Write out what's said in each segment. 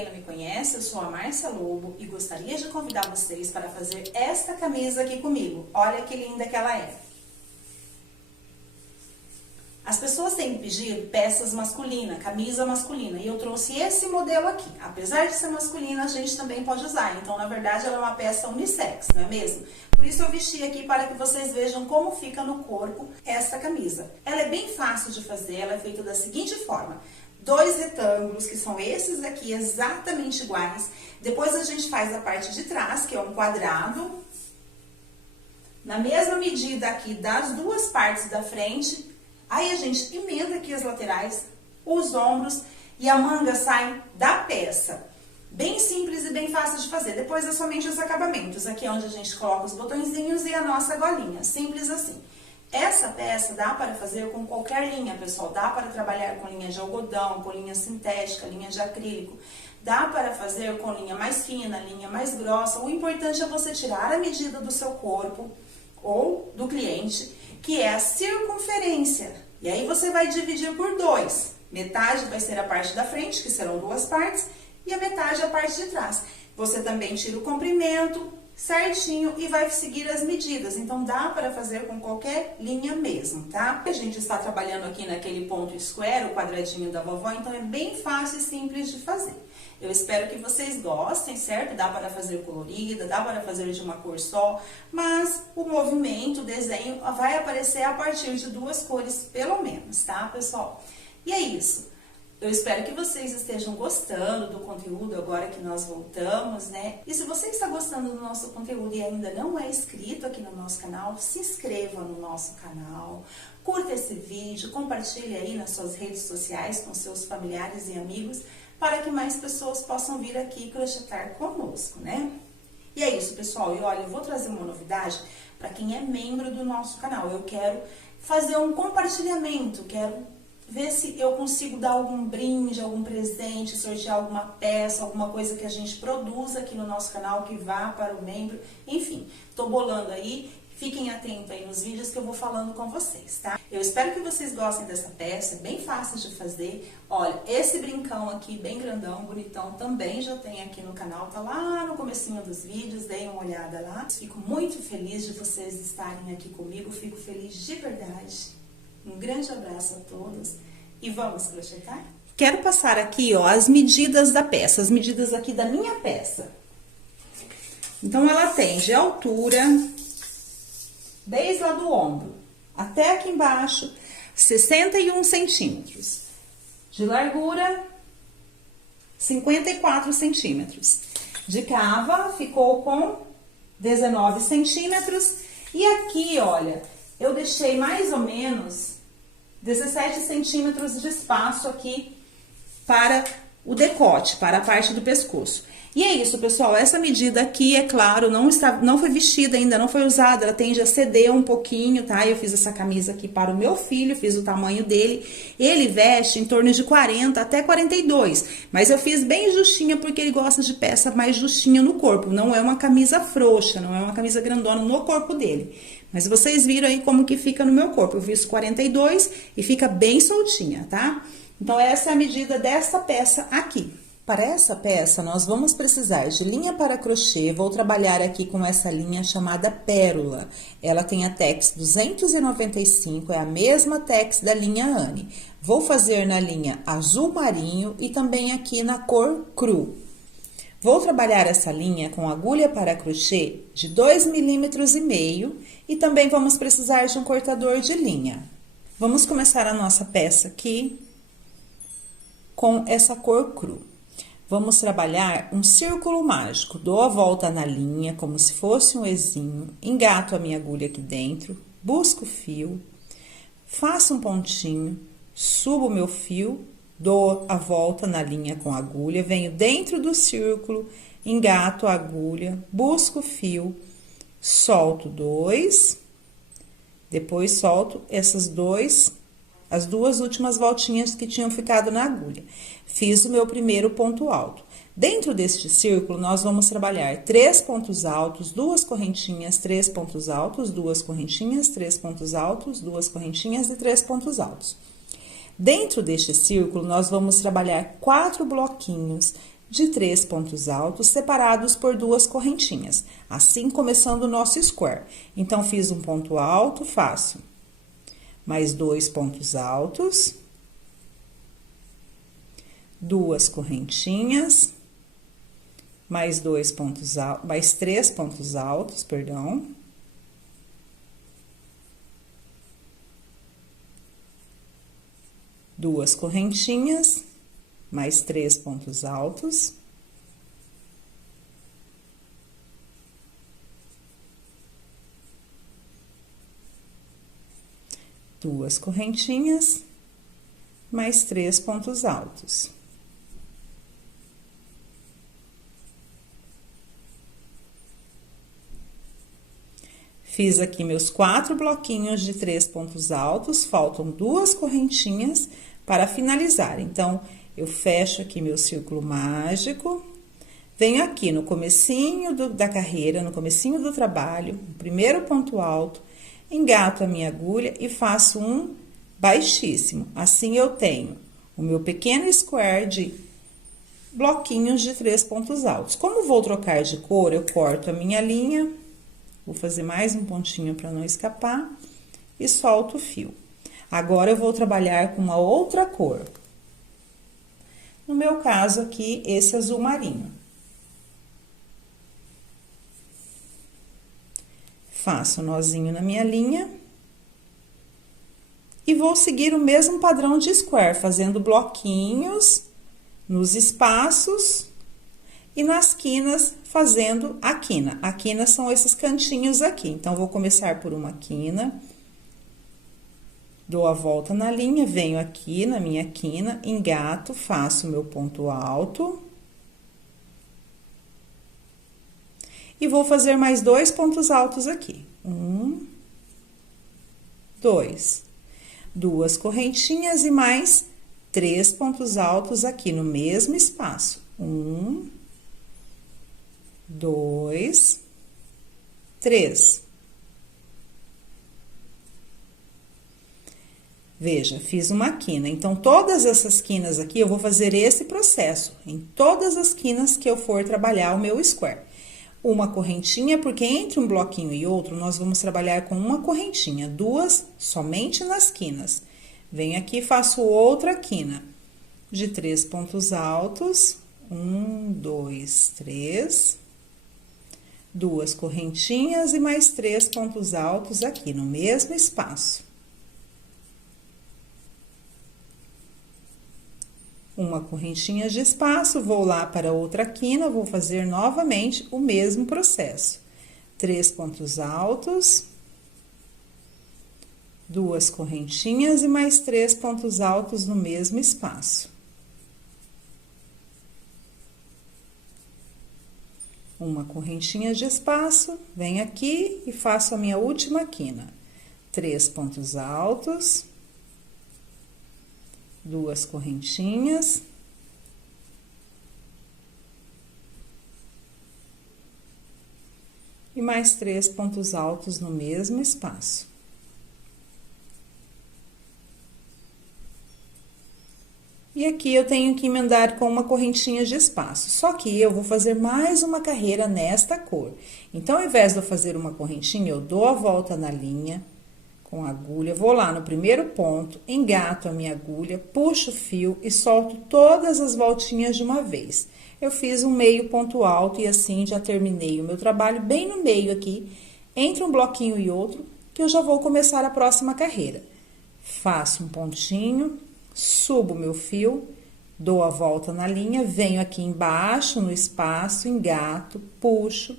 também não me conhece, eu sou a Márcia Lobo e gostaria de convidar vocês para fazer esta camisa aqui comigo. Olha que linda que ela é. As pessoas têm pedido peças masculinas, camisa masculina, e eu trouxe esse modelo aqui. Apesar de ser masculina, a gente também pode usar. Então, na verdade, ela é uma peça unissex, não é mesmo? Por isso eu vesti aqui para que vocês vejam como fica no corpo essa camisa. Ela é bem fácil de fazer, ela é feita da seguinte forma. 2 retângulos, que são esses aqui, exatamente iguais. Depois a gente faz a parte de trás, que é um quadrado. Na mesma medida aqui das duas partes da frente. Aí a gente emenda aqui as laterais, os ombros e a manga sai da peça. Bem simples e bem fácil de fazer. Depois é somente os acabamentos. Aqui é onde a gente coloca os botõezinhos e a nossa golinha. Simples assim. Essa peça dá para fazer com qualquer linha, pessoal. Dá para trabalhar com linha de algodão, com linha sintética, linha de acrílico. Dá para fazer com linha mais fina, linha mais grossa. O importante é você tirar a medida do seu corpo ou do cliente, que é a circunferência. E aí você vai dividir por 2. Metade vai ser a parte da frente, que serão 2 partes, e a metade a parte de trás. Você também tira o comprimento certinho e vai seguir as medidas. Então, dá para fazer com qualquer linha mesmo, tá? A gente está trabalhando aqui naquele ponto square, o quadradinho da vovó, então é bem fácil e simples de fazer. Eu espero que vocês gostem, certo? Dá para fazer colorida, dá para fazer de uma cor só, mas o movimento, o desenho vai aparecer a partir de 2 cores, pelo menos, tá, pessoal? E é isso. Eu espero que vocês estejam gostando do conteúdo agora que nós voltamos, né? E se você está gostando do nosso conteúdo e ainda não é inscrito aqui no nosso canal, se inscreva no nosso canal, curta esse vídeo, compartilhe aí nas suas redes sociais com seus familiares e amigos, para que mais pessoas possam vir aqui crochetar conosco, né? E é isso, pessoal. E olha, eu vou trazer uma novidade para quem é membro do nosso canal. Eu quero fazer um compartilhamento, quero ver se eu consigo dar algum brinde, algum presente, sortear alguma peça, alguma coisa que a gente produza aqui no nosso canal, que vá para o membro. Enfim, tô bolando aí. Fiquem atentos aí nos vídeos que eu vou falando com vocês, tá? Eu espero que vocês gostem dessa peça, é bem fácil de fazer. Olha, esse brincão aqui, bem grandão, bonitão, também já tem aqui no canal, tá lá no comecinho dos vídeos, deem uma olhada lá. Fico muito feliz de vocês estarem aqui comigo, fico feliz de verdade. Um grande abraço a todos e vamos crochetar? Quero passar aqui, ó, as medidas da peça, as medidas aqui da minha peça. Então, ela tem de altura, desde lá do ombro até aqui embaixo, 61 centímetros. De largura, 54 centímetros. De cava, ficou com 19 centímetros. E aqui, olha, eu deixei mais ou menos 17 centímetros de espaço aqui para o decote, para a parte do pescoço. E é isso, pessoal, essa medida aqui, é claro, não foi vestida ainda, não foi usada, ela tende a ceder um pouquinho, tá? Eu fiz essa camisa aqui para o meu filho, fiz o tamanho dele, ele veste em torno de 40 até 42, mas eu fiz bem justinha porque ele gosta de peça mais justinha no corpo, não é uma camisa frouxa, não é uma camisa grandona no corpo dele. Mas vocês viram aí como que fica no meu corpo, eu fiz 42 e fica bem soltinha, tá? Então, essa é a medida dessa peça aqui. Para essa peça, nós vamos precisar de linha para crochê. Vou trabalhar aqui com essa linha chamada Pérola. Ela tem a Tex 295, é a mesma Tex da linha Anne. Vou fazer na linha azul marinho e também aqui na cor cru. Vou trabalhar essa linha com agulha para crochê de 2,5 milímetros e também vamos precisar de um cortador de linha. Vamos começar a nossa peça aqui com essa cor cru. Vamos trabalhar um círculo mágico. Dou a volta na linha, como se fosse um ezinho. Engato a minha agulha aqui dentro, busco o fio, faço um pontinho, subo o meu fio, dou a volta na linha com a agulha, venho dentro do círculo, engato a agulha, busco o fio, solto 2, depois solto as duas últimas voltinhas que tinham ficado na agulha. Fiz o meu primeiro ponto alto. Dentro deste círculo, nós vamos trabalhar 3 pontos altos, 2 correntinhas, 3 pontos altos, 2 correntinhas, 3 pontos altos, 2 correntinhas e 3 pontos altos. Dentro deste círculo, nós vamos trabalhar 4 bloquinhos de 3 pontos altos separados por 2 correntinhas, assim começando o nosso square. Então, fiz um ponto alto, faço mais 2 pontos altos, 2 correntinhas, mais 2 pontos altos, mais 3 pontos altos, perdão. Duas correntinhas, mais 3 pontos altos. Duas correntinhas, mais 3 pontos altos. Fiz aqui meus 4 bloquinhos de 3 pontos altos, faltam 2 correntinhas para finalizar. Então, eu fecho aqui meu círculo mágico, venho aqui no comecinho da carreira, no comecinho do trabalho, no primeiro ponto alto, engato a minha agulha e faço um baixíssimo. Assim, eu tenho o meu pequeno square de bloquinhos de 3 pontos altos. Como vou trocar de cor, eu corto a minha linha, vou fazer mais um pontinho para não escapar e solto o fio. Agora, eu vou trabalhar com uma outra cor. No meu caso aqui, esse azul marinho. Faço um nozinho na minha linha. E vou seguir o mesmo padrão de square, fazendo bloquinhos nos espaços e nas quinas, fazendo a quina. A quina são esses cantinhos aqui. Então, vou começar por uma quina. Dou a volta na linha, venho aqui na minha quina, engato, faço o meu ponto alto. E vou fazer mais 2 pontos altos aqui. 1, 2. 2 correntinhas e mais 3 pontos altos aqui no mesmo espaço. 1, 2, 3. Veja, fiz uma quina. Então, todas essas quinas aqui, eu vou fazer esse processo em todas as quinas que eu for trabalhar o meu square. Uma correntinha, porque entre um bloquinho e outro, nós vamos trabalhar com uma correntinha, 2 somente nas quinas. Venho aqui e faço outra quina de 3 pontos altos. 1, 2, 3. 2 correntinhas e mais 3 pontos altos aqui no mesmo espaço. Uma correntinha de espaço, vou lá para outra quina, vou fazer novamente o mesmo processo. 3 pontos altos, 2 correntinhas e mais 3 pontos altos no mesmo espaço. Uma correntinha de espaço, venho aqui e faço a minha última quina. 3 pontos altos, 2 correntinhas. E mais 3 pontos altos no mesmo espaço. E aqui eu tenho que emendar com uma correntinha de espaço. Só que eu vou fazer mais uma carreira nesta cor. Então, ao invés de eu fazer uma correntinha, eu dou a volta na linha com a agulha, vou lá no primeiro ponto, engato a minha agulha, puxo o fio e solto todas as voltinhas de uma vez. Eu fiz um meio ponto alto e assim já terminei o meu trabalho bem no meio aqui, entre um bloquinho e outro, que eu já vou começar a próxima carreira. Faço um pontinho, subo meu fio, dou a volta na linha, venho aqui embaixo no espaço, engato, puxo,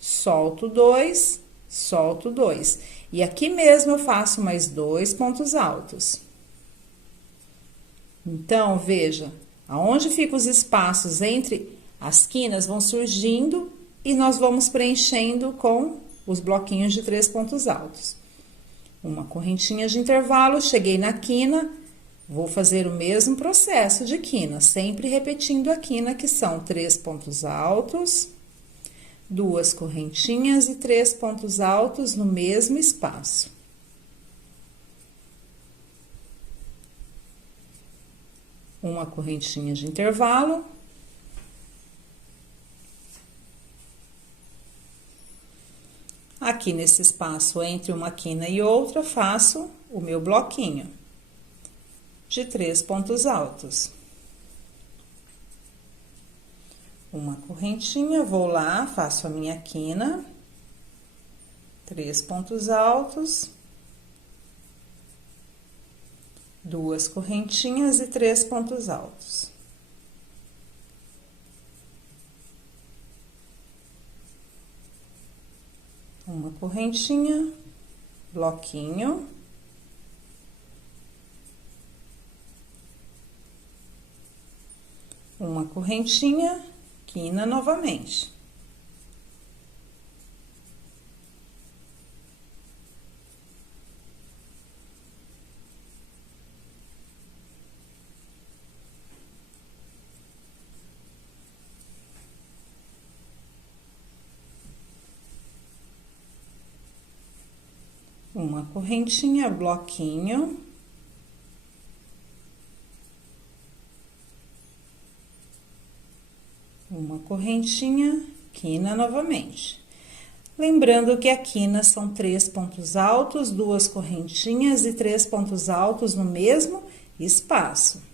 solto 2, solto 2. E aqui mesmo eu faço mais 2 pontos altos. Então, veja, aonde ficam os espaços entre as quinas vão surgindo e nós vamos preenchendo com os bloquinhos de 3 pontos altos. Uma correntinha de intervalo, cheguei na quina, vou fazer o mesmo processo de quina, sempre repetindo a quina, que são 3 pontos altos, 2 correntinhas e 3 pontos altos no mesmo espaço. Uma correntinha de intervalo, aqui nesse espaço entre uma quina e outra, faço o meu bloquinho de 3 pontos altos. Uma correntinha, vou lá, faço a minha quina, 3 pontos altos, 2 correntinhas e 3 pontos altos. Uma correntinha, bloquinho. Uma correntinha, quina novamente. Uma correntinha, bloquinho. Uma correntinha, quina novamente. Lembrando que a quina são 3 pontos altos, 2 correntinhas e 3 pontos altos no mesmo espaço.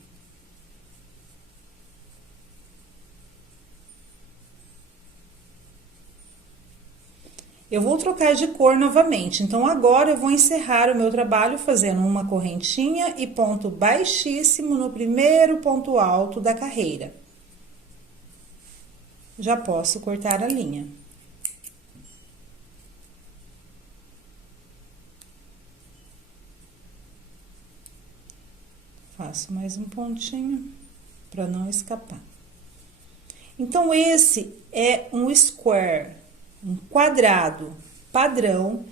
Eu vou trocar de cor novamente, então agora eu vou encerrar o meu trabalho fazendo uma correntinha e ponto baixíssimo no primeiro ponto alto da carreira. Já posso cortar a linha. Faço mais um pontinho para não escapar. Então, esse é um square, um quadrado padrão,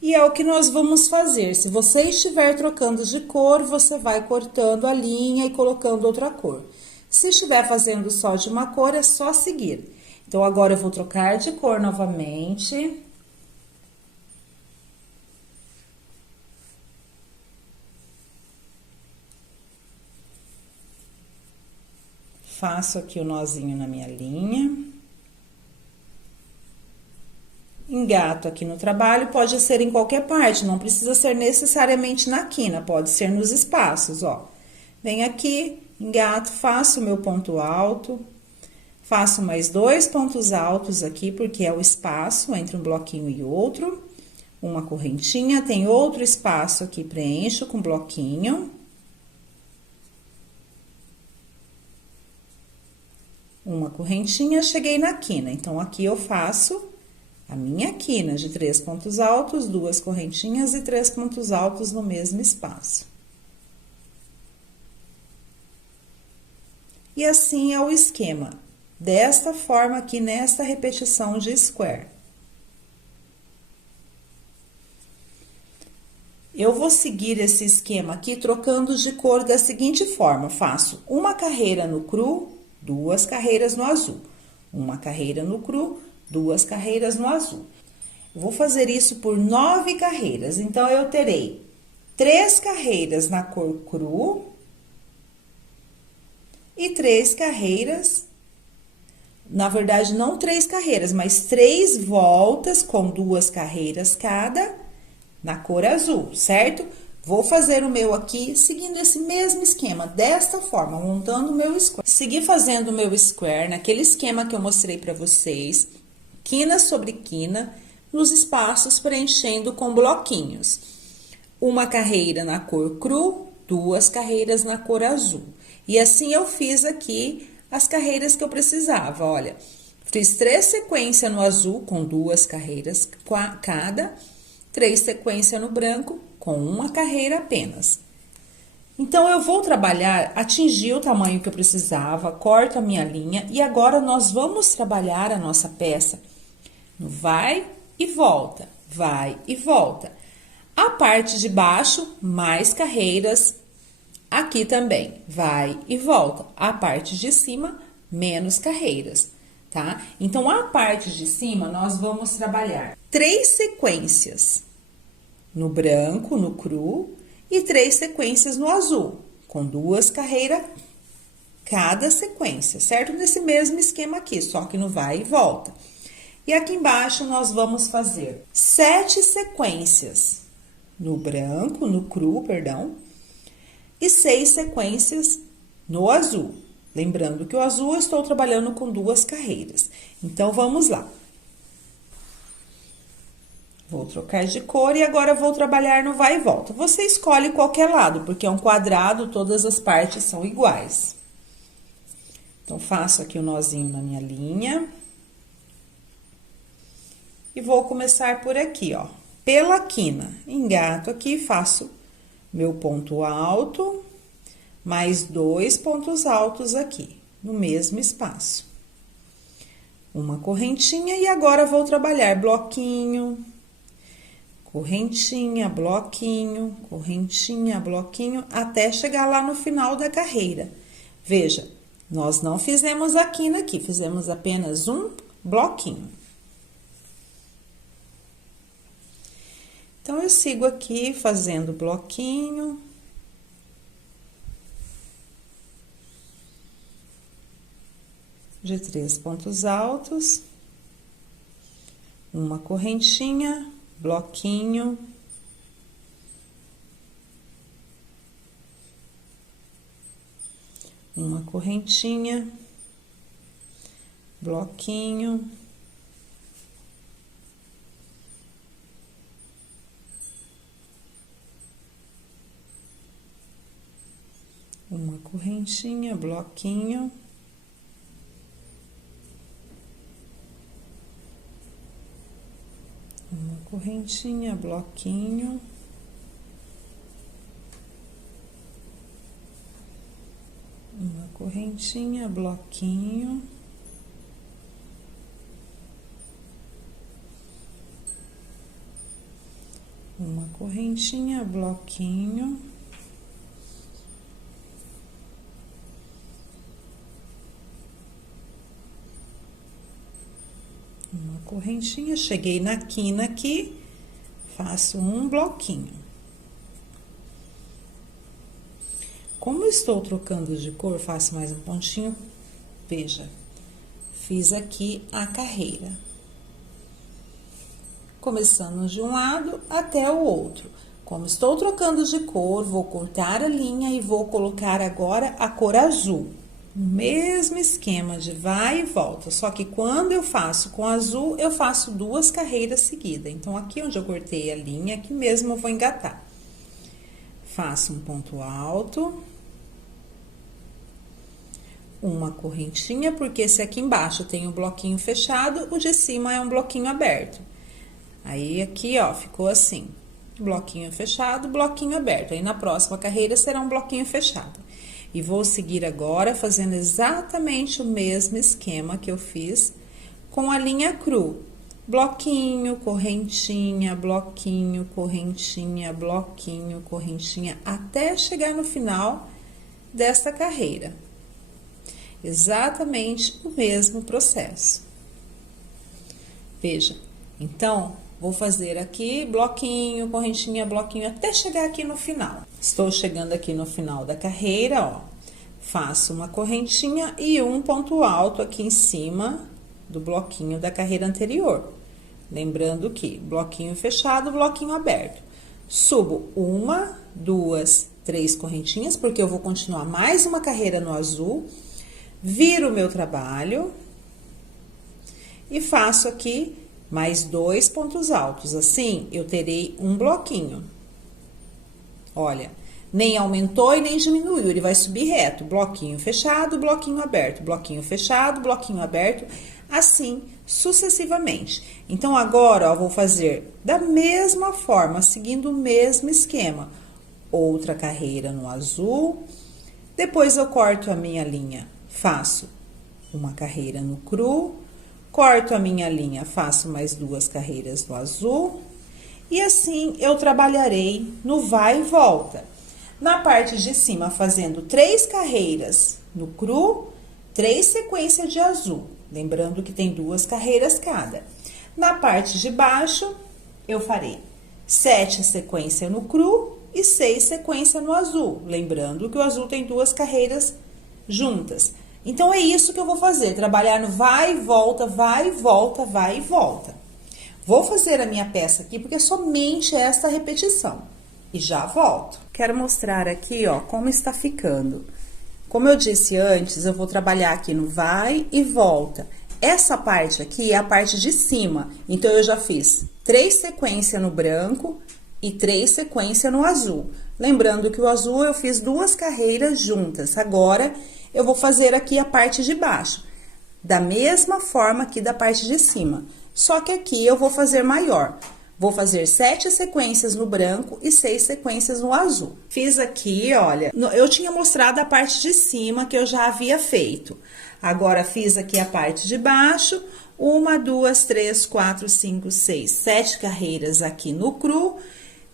e é o que nós vamos fazer. Se você estiver trocando de cor, você vai cortando a linha e colocando outra cor. Se estiver fazendo só de uma cor, é só seguir. Então, agora eu vou trocar de cor novamente. Faço aqui o nozinho na minha linha. Engato aqui no trabalho, pode ser em qualquer parte, não precisa ser necessariamente na quina, pode ser nos espaços, ó. Venho aqui, engato, faço o meu ponto alto, faço mais 2 pontos altos aqui, porque é o espaço entre um bloquinho e outro. Uma correntinha, tem outro espaço aqui, preencho com bloquinho. Uma correntinha, cheguei na quina, então aqui eu faço a minha quina de 3 pontos altos, 2 correntinhas e 3 pontos altos no mesmo espaço. E assim é o esquema, desta forma aqui nesta repetição de square. Eu vou seguir esse esquema aqui trocando de cor da seguinte forma: faço uma carreira no cru, 2 carreiras no azul, uma carreira no cru, 2 carreiras no azul. Eu vou fazer isso por 9 carreiras, então eu terei 3 carreiras na cor cru e 3 carreiras, na verdade não 3 carreiras, mas 3 voltas com 2 carreiras cada na cor azul, certo? Vou fazer o meu aqui seguindo esse mesmo esquema, desta forma, montando o meu square. Segui fazendo o meu square naquele esquema que eu mostrei para vocês, quina sobre quina, nos espaços preenchendo com bloquinhos. Uma carreira na cor cru, 2 carreiras na cor azul. E assim eu fiz aqui as carreiras que eu precisava, olha. Fiz 3 sequências no azul com 2 carreiras cada, 3 sequências no branco com 1 carreira apenas. Então, eu vou trabalhar, atingir o tamanho que eu precisava, corto a minha linha e agora nós vamos trabalhar a nossa peça no vai e volta, vai e volta. A parte de baixo, mais carreiras, aqui também, vai e volta. A parte de cima, menos carreiras, tá? Então, a parte de cima, nós vamos trabalhar 3 sequências no branco, no cru, e 3 sequências no azul, com 2 carreiras cada sequência, certo? Nesse mesmo esquema aqui, só que no vai e volta. E aqui embaixo nós vamos fazer 7 sequências no branco, no cru, perdão, e 6 sequências no azul. Lembrando que o azul eu estou trabalhando com 2 carreiras. Então, vamos lá. Vou trocar de cor e agora vou trabalhar no vai e volta. Você escolhe qualquer lado, porque é um quadrado, todas as partes são iguais. Então, faço aqui o nozinho na minha linha. E vou começar por aqui, ó. Pela quina, engato aqui, faço meu ponto alto, mais 2 pontos altos aqui, no mesmo espaço. Uma correntinha e agora vou trabalhar bloquinho, correntinha, bloquinho, correntinha, bloquinho, até chegar lá no final da carreira. Veja, nós não fizemos a quina aqui, fizemos apenas um bloquinho. Então, eu sigo aqui fazendo bloquinho. De 3 pontos altos. Uma correntinha, bloquinho. Uma correntinha, bloquinho. Uma correntinha, bloquinho. Uma correntinha, bloquinho. Uma correntinha, bloquinho. Uma correntinha, bloquinho. Uma correntinha, cheguei na quina aqui, faço um bloquinho. Como eu estou trocando de cor, faço mais um pontinho, veja, fiz aqui a carreira. Começando de um lado até o outro. Como estou trocando de cor, vou cortar a linha e vou colocar agora a cor azul. O mesmo esquema de vai e volta, só que quando eu faço com azul, eu faço 2 carreiras seguidas. Então, aqui onde eu cortei a linha, aqui mesmo eu vou engatar. Faço um ponto alto. Uma correntinha, porque esse aqui embaixo tem um bloquinho fechado, o de cima é um bloquinho aberto. Aí, aqui, ó, ficou assim. Bloquinho fechado, bloquinho aberto. Aí, na próxima carreira, será um bloquinho fechado. E vou seguir agora fazendo exatamente o mesmo esquema que eu fiz com a linha cru. Bloquinho, correntinha, bloquinho, correntinha, bloquinho, correntinha, até chegar no final desta carreira. Exatamente o mesmo processo. Veja, então, vou fazer aqui bloquinho, correntinha, bloquinho, até chegar aqui no final. Estou chegando aqui no final da carreira, ó. Faço uma correntinha e um ponto alto aqui em cima do bloquinho da carreira anterior. Lembrando que bloquinho fechado, bloquinho aberto. Subo 1, 2, 3 correntinhas, porque eu vou continuar mais uma carreira no azul. Viro o meu trabalho e faço aqui mais 2 pontos altos. Assim, eu terei um bloquinho. Olha, nem aumentou e nem diminuiu, ele vai subir reto. Bloquinho fechado, bloquinho aberto, bloquinho fechado, bloquinho aberto, assim sucessivamente. Então, agora, ó, vou fazer da mesma forma, seguindo o mesmo esquema. Outra carreira no azul, depois eu corto a minha linha, faço uma carreira no cru, corto a minha linha, faço mais 2 carreiras no azul, e assim eu trabalharei no vai e volta. Na parte de cima, fazendo 3 carreiras no cru, 3 sequências de azul. Lembrando que tem 2 carreiras cada. Na parte de baixo, eu farei 7 sequências no cru e 6 sequências no azul. Lembrando que o azul tem 2 carreiras juntas. Então, é isso que eu vou fazer, trabalhar no vai e volta, vai e volta, vai e volta. Vou fazer a minha peça aqui, porque é somente esta repetição. E já volto. Quero mostrar aqui, ó, como está ficando. Como eu disse antes, eu vou trabalhar aqui no vai e volta. Essa parte aqui é a parte de cima. Então, eu já fiz 3 sequências no branco e 3 sequências no azul. Lembrando que o azul eu fiz 2 carreiras juntas. Agora, eu vou fazer aqui a parte de baixo. Da mesma forma aqui da parte de cima. Só que aqui eu vou fazer maior. Vou fazer 7 sequências no branco e 6 sequências no azul. Fiz aqui, olha, eu tinha mostrado a parte de cima que eu já havia feito. Agora, fiz aqui a parte de baixo, 1, 2, 3, 4, 5, 6, 7 carreiras aqui no cru.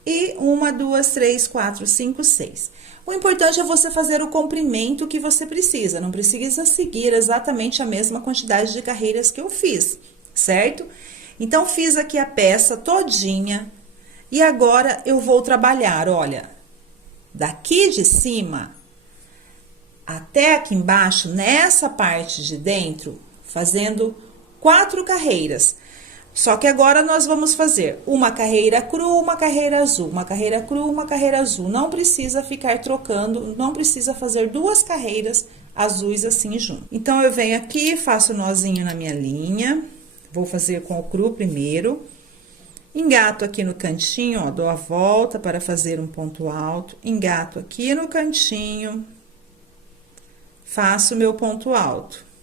E 1, 2, 3, 4, 5, 6. O importante é você fazer o comprimento que você precisa. Não precisa seguir exatamente a mesma quantidade de carreiras que eu fiz, certo? Então, fiz aqui a peça todinha. E agora, eu vou trabalhar, olha, daqui de cima até aqui embaixo, nessa parte de dentro, fazendo 4 carreiras. Só que agora nós vamos fazer uma carreira cru, uma carreira azul, uma carreira cru, uma carreira azul. Não precisa ficar trocando, não precisa fazer 2 carreiras azuis assim junto. Então, eu venho aqui, faço o nozinho na minha linha, vou fazer com o cru primeiro. Engato aqui no cantinho, ó, dou a volta para fazer um ponto alto. Engato aqui no cantinho, faço o meu ponto alto.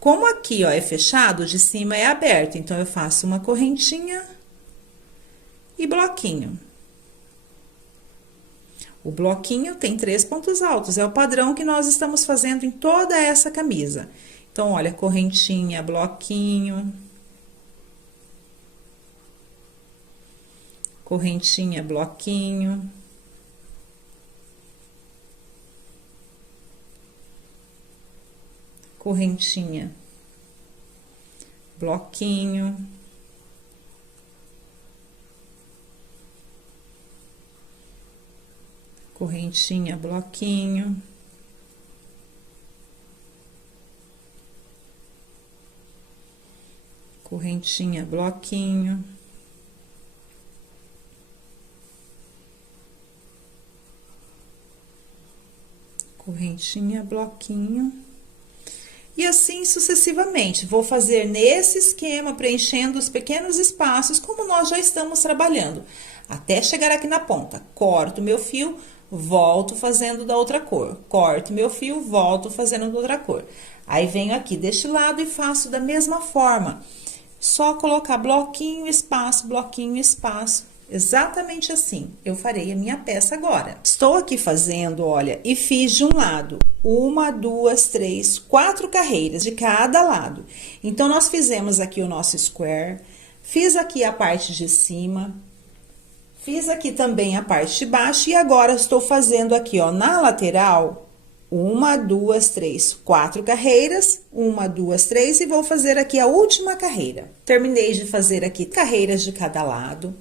Como aqui, ó, é fechado, de cima é aberto, então, eu faço uma correntinha e bloquinho. O bloquinho tem 3 pontos altos, é o padrão que nós estamos fazendo em toda essa camisa. Então, olha, correntinha, bloquinho. Correntinha, bloquinho. Correntinha, bloquinho, correntinha, bloquinho, correntinha, bloquinho, correntinha, bloquinho. E assim sucessivamente, vou fazer nesse esquema, preenchendo os pequenos espaços, como nós já estamos trabalhando, até chegar aqui na ponta. Corto meu fio, volto fazendo da outra cor. Corto meu fio, volto fazendo da outra cor. Aí, venho aqui deste lado e faço da mesma forma. Só colocar bloquinho, espaço, bloquinho, espaço. Exatamente assim, eu farei a minha peça agora. Estou aqui fazendo, olha, e fiz de um lado 1, 2, 3, 4 carreiras de cada lado. Então, nós fizemos aqui o nosso square, fiz aqui a parte de cima, fiz aqui também a parte de baixo e agora estou fazendo aqui, ó, na lateral, 1, 2, 3, 4 carreiras, 1, 2, 3 e vou fazer aqui a última carreira. Terminei de fazer aqui carreiras de cada lado.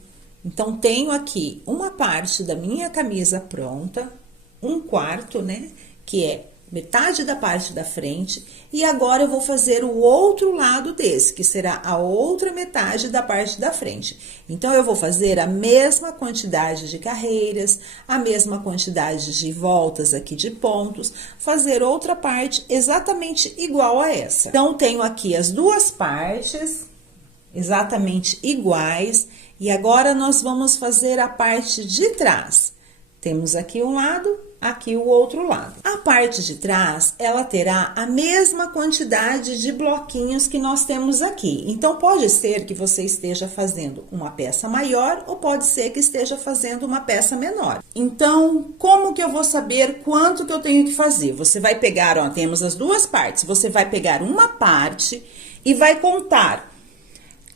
Então, tenho aqui uma parte da minha camisa pronta, 1/4, né? Que é metade da parte da frente. E agora, eu vou fazer o outro lado desse, que será a outra metade da parte da frente. Então, eu vou fazer a mesma quantidade de carreiras, a mesma quantidade de voltas aqui de pontos, fazer outra parte exatamente igual a essa. Então, tenho aqui as 2 partes exatamente iguais. E agora, nós vamos fazer a parte de trás. Temos aqui um lado, aqui o outro lado. A parte de trás, ela terá a mesma quantidade de bloquinhos que nós temos aqui. Então, pode ser que você esteja fazendo uma peça maior ou pode ser que esteja fazendo uma peça menor. Então, como que eu vou saber quanto que eu tenho que fazer? Você vai pegar, ó, temos as 2 partes. Você vai pegar uma parte e vai contar.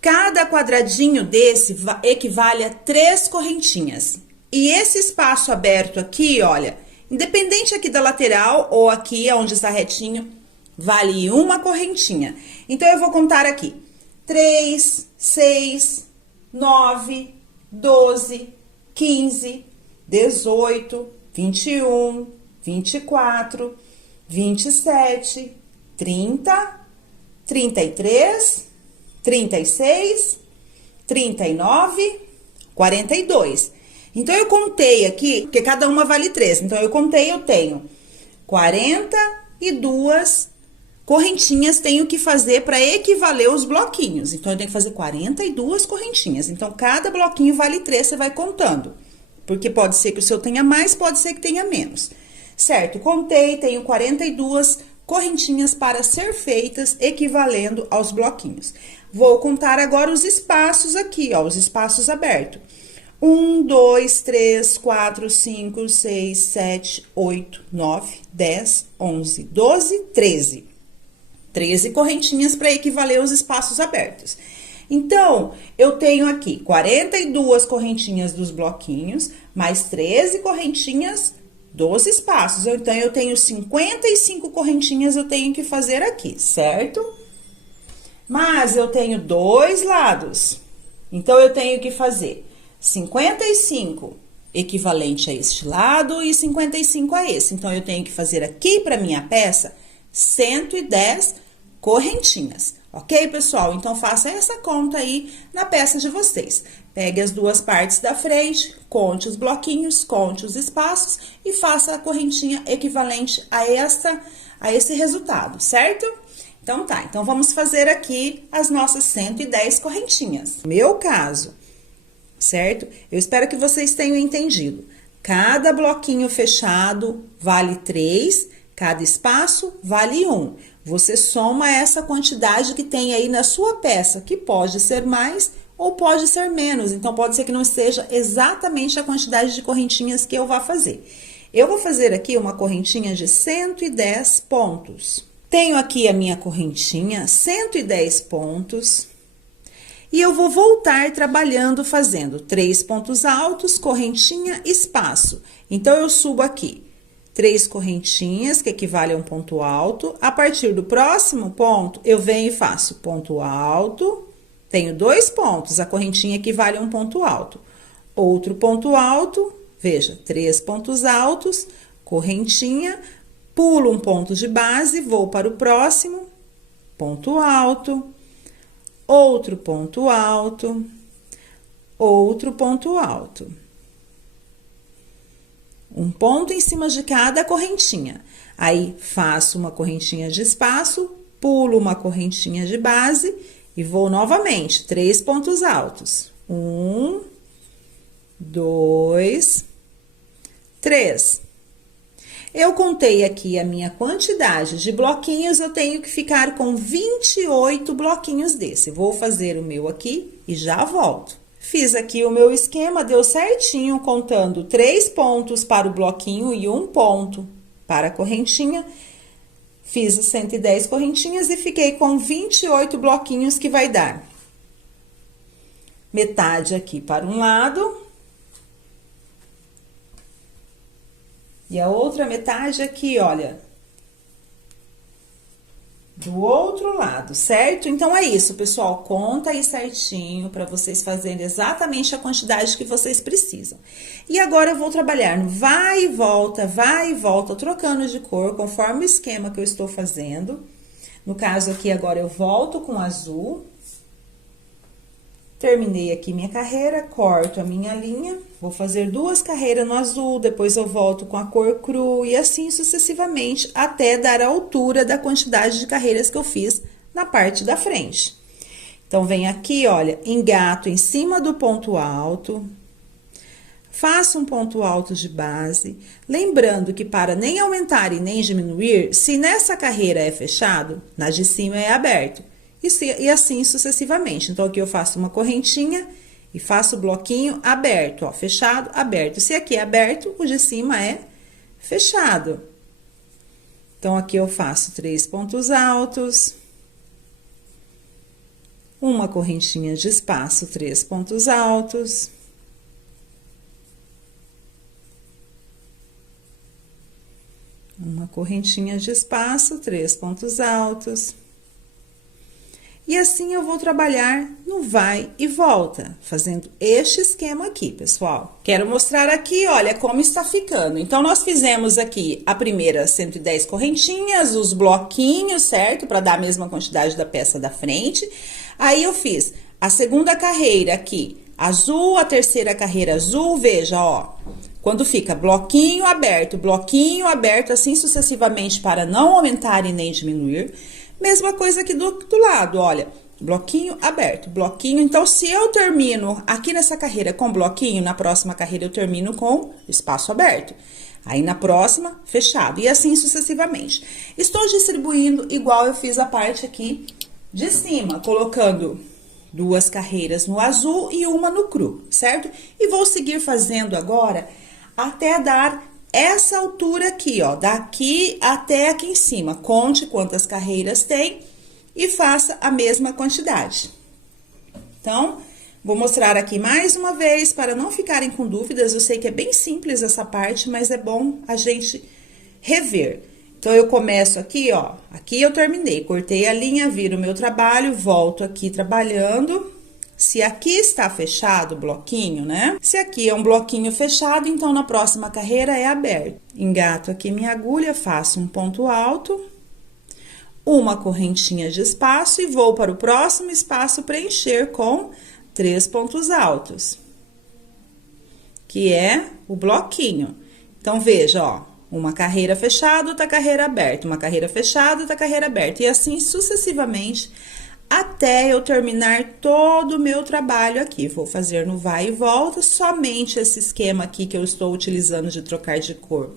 Cada quadradinho desse equivale a 3 correntinhas. E esse espaço aberto aqui, olha, independente aqui da lateral ou aqui onde está retinho, vale uma correntinha. Então, eu vou contar aqui. 3, 6, 9, 12, 15, 18, 21, 24, 27, 30, 33, 36, 39, 42. Então, eu contei aqui, porque cada uma vale 3. Então, eu contei, eu tenho 42 correntinhas, tenho que fazer para equivaler os bloquinhos. Então, eu tenho que fazer 42 correntinhas. Então, cada bloquinho vale 3, você vai contando. Porque pode ser que o seu tenha mais, pode ser que tenha menos. Certo? Contei, tenho 42 correntinhas para ser feitas, equivalendo aos bloquinhos. Vou contar agora os espaços aqui, ó, os espaços abertos. 1, 2, 3, 4, 5, 6, 7, 8, 9, 10, 11, 12, 13. 13 correntinhas para equivaler os espaços abertos. Então, eu tenho aqui 42 correntinhas dos bloquinhos, mais 13 correntinhas dos espaços. Então, eu tenho 55 correntinhas, eu tenho que fazer aqui, certo? Mas eu tenho 2 lados. Então, eu tenho que fazer 55 equivalente a este lado e 55 a esse. Então, eu tenho que fazer aqui para minha peça 110 correntinhas. Ok, pessoal? Então, faça essa conta aí na peça de vocês. Pegue as duas partes da frente, conte os bloquinhos, conte os espaços e faça a correntinha equivalente a esse resultado, certo? Então, tá. Então, vamos fazer aqui as nossas 110 correntinhas. No meu caso, certo? Eu espero que vocês tenham entendido. Cada bloquinho fechado vale 3, cada espaço vale 1. Você soma essa quantidade que tem aí na sua peça, que pode ser mais ou pode ser menos. Então, pode ser que não seja exatamente a quantidade de correntinhas que eu vá fazer. Eu vou fazer aqui uma correntinha de 110 pontos. Tenho aqui a minha correntinha, 110 pontos. E eu vou voltar trabalhando fazendo 3 pontos altos, correntinha, espaço. Então, eu subo aqui 3 correntinhas, que equivale a um ponto alto. A partir do próximo ponto, eu venho e faço ponto alto. Tenho 2 pontos, a correntinha equivale a um ponto alto. Outro ponto alto, veja, 3 pontos altos, correntinha, pulo um ponto de base, vou para o próximo, ponto alto, outro ponto alto, outro ponto alto. Um ponto em cima de cada correntinha. Aí, faço uma correntinha de espaço, pulo uma correntinha de base e vou novamente, 3 pontos altos. 1, 2, 3. Eu contei aqui a minha quantidade de bloquinhos, eu tenho que ficar com 28 bloquinhos desse. Vou fazer o meu aqui e já volto. Fiz aqui o meu esquema, deu certinho, contando 3 pontos para o bloquinho e 1 ponto para a correntinha. Fiz as 110 correntinhas e fiquei com 28 bloquinhos que vai dar. Metade aqui para um lado. E a outra metade aqui, olha, do outro lado, certo? Então, é isso, pessoal. Conta aí certinho para vocês fazerem exatamente a quantidade que vocês precisam. E agora, eu vou trabalhar no vai e volta, trocando de cor, conforme o esquema que eu estou fazendo. No caso aqui, agora, eu volto com azul. Terminei aqui minha carreira, corto a minha linha, vou fazer 2 carreiras no azul, depois eu volto com a cor cru e assim sucessivamente, até dar a altura da quantidade de carreiras que eu fiz na parte da frente. Então, venho aqui, olha, engato em cima do ponto alto, faço um ponto alto de base, lembrando que para nem aumentar e nem diminuir, se nessa carreira é fechado, na de cima é aberto. E assim sucessivamente. Então, aqui eu faço uma correntinha e faço o bloquinho aberto, ó, fechado, aberto. Se aqui é aberto, o de cima é fechado. Então, aqui eu faço 3 pontos altos, uma correntinha de espaço, 3 pontos altos. Uma correntinha de espaço, 3 pontos altos. E assim eu vou trabalhar no vai e volta, fazendo este esquema aqui, pessoal. Quero mostrar aqui, olha, como está ficando. Então, nós fizemos aqui a primeira 110 correntinhas, os bloquinhos, certo? Para dar a mesma quantidade da peça da frente. Aí, eu fiz a segunda carreira aqui, azul, a terceira carreira azul, veja, ó. Quando fica bloquinho, aberto, assim sucessivamente para não aumentar e nem diminuir. Mesma coisa aqui do lado, olha, bloquinho aberto, bloquinho. Então, se eu termino aqui nessa carreira com bloquinho, na próxima carreira eu termino com espaço aberto. Aí, na próxima, fechado. E assim sucessivamente. Estou distribuindo igual eu fiz a parte aqui de cima, colocando 2 carreiras no azul e uma no cru, certo? E vou seguir fazendo agora até dar essa altura aqui, ó, daqui até aqui em cima. Conte quantas carreiras tem e faça a mesma quantidade. Então, vou mostrar aqui mais uma vez para não ficarem com dúvidas. Eu sei que é bem simples essa parte, mas é bom a gente rever. Então, eu começo aqui, ó, aqui eu terminei, cortei a linha, viro o meu trabalho, volto aqui trabalhando. Se aqui está fechado o bloquinho, né? Se aqui é um bloquinho fechado, então na próxima carreira é aberto. Engato aqui minha agulha, faço um ponto alto, uma correntinha de espaço e vou para o próximo espaço preencher com 3 pontos altos, que é o bloquinho. Então, veja, ó, uma carreira fechada, outra carreira aberta, uma carreira fechada, outra carreira aberta, e assim sucessivamente, até eu terminar todo o meu trabalho aqui. Vou fazer no vai e volta, somente esse esquema aqui que eu estou utilizando de trocar de cor.